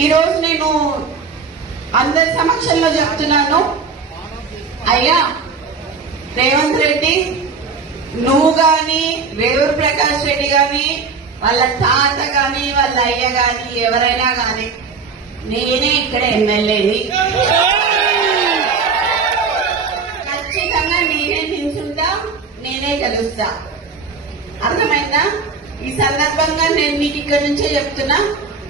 ఈ రోజు నేను అందరి సమక్షంలో చెప్తున్నాను, అయ్యా రేవంత్ రెడ్డి, నువ్వు గాని రేవూరు ప్రకాష్ రెడ్డి గాని వాళ్ళ తాత గాని వాళ్ళ అయ్య గాని ఎవరైనా గాని నేనే ఇక్కడ ఎమ్మెల్యేని, ఖచ్చితంగా నేనే నిల్చుంటా, నేనే గెలుస్తా. అర్థమైందా? ఈ సందర్భంగా నేను నీకు ఇక్కడ నుంచే చెప్తున్నా,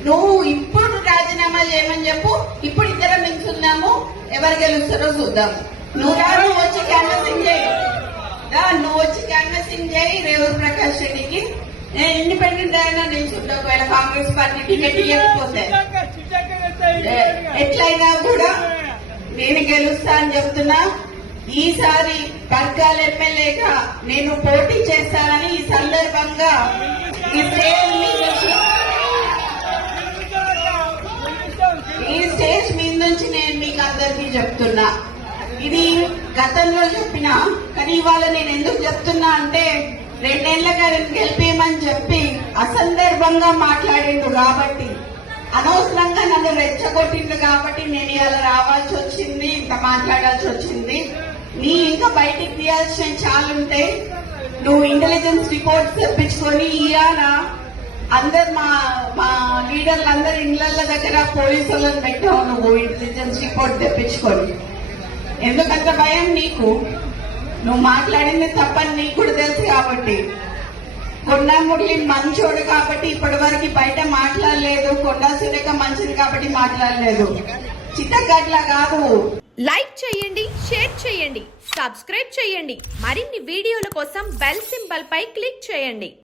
నువ్వు ఇప్పుడు రాజీనామా చేయమని చెప్పు. ఇప్పుడు ఇద్దరం నిల్చున్నాము, ఎవరు గెలుస్తారో చూద్దాము. నువ్వు వచ్చి క్యాన్వసింగ్ చేయి, నువ్వు వచ్చి క్యాన్వసింగ్ చేయి రేవూరు ప్రకాష్ రెడ్డికి. నేను ఇండిపెండెంట్ అయినా నిల్చుంటా. ఒకవేళ కాంగ్రెస్ పార్టీ టికెట్ ఇవ్వకపోతే ఎట్లయినా కూడా నేను గెలుస్తా అని చెప్తున్నా. ఈసారి పర్కాల ఎమ్మెల్యేగా నేను పోటీ చేస్తానని ఈ సందర్భంగా ఈ స్టేజ్ మీద నుంచి నేను మీకు అందరికీ చెప్తున్నా. ఇది గతంలో చెప్పినా, కానీ ఇవాళ నేను ఎందుకు చెప్తున్నా అంటే 2 ఏళ్లుగా గెలిపేయమని చెప్పి అసందర్భంగా మాట్లాడిండు కాబట్టి, అనవసరంగా నన్ను రెచ్చగొట్టిండు కాబట్టి నేను ఇలా రావాల్సి వచ్చింది, ఇంత మాట్లాడాల్సి వచ్చింది. నీ ఇంకా బయటికి తీయాల్సిన చాలా ఉంటాయి. నువ్వు ఇంటెలిజెన్స్ రిపోర్ట్స్ తెప్పించుకొని ఇవాళ అందరు మా లీడర్లు అందరు ఇళ్ల దగ్గర పోలీసులను పెట్టావు. నువ్వు ఇంటెలిజెన్స్ రిపోర్ట్ తెప్పించుకొని ఎందుకంత భయం నీకు? నువ్వు మాట్లాడింది తప్పని నీకు కూడా తెలుసు కాబట్టి. కొండా మురళి మంచోడు కాబట్టి ఇప్పటి వరకు బయట మాట్లాడలేదు, కొండా సురేఖ మంచిది కాబట్టి మాట్లాడలేదు. చిత్తగట్ల కాదు. లైక్ చేయండి, షేర్ చేయండి, సబ్స్క్రైబ్ చేయండి. మరిన్ని వీడియోల కోసం బెల్ సింబల్ పై క్లిక్ చేయండి.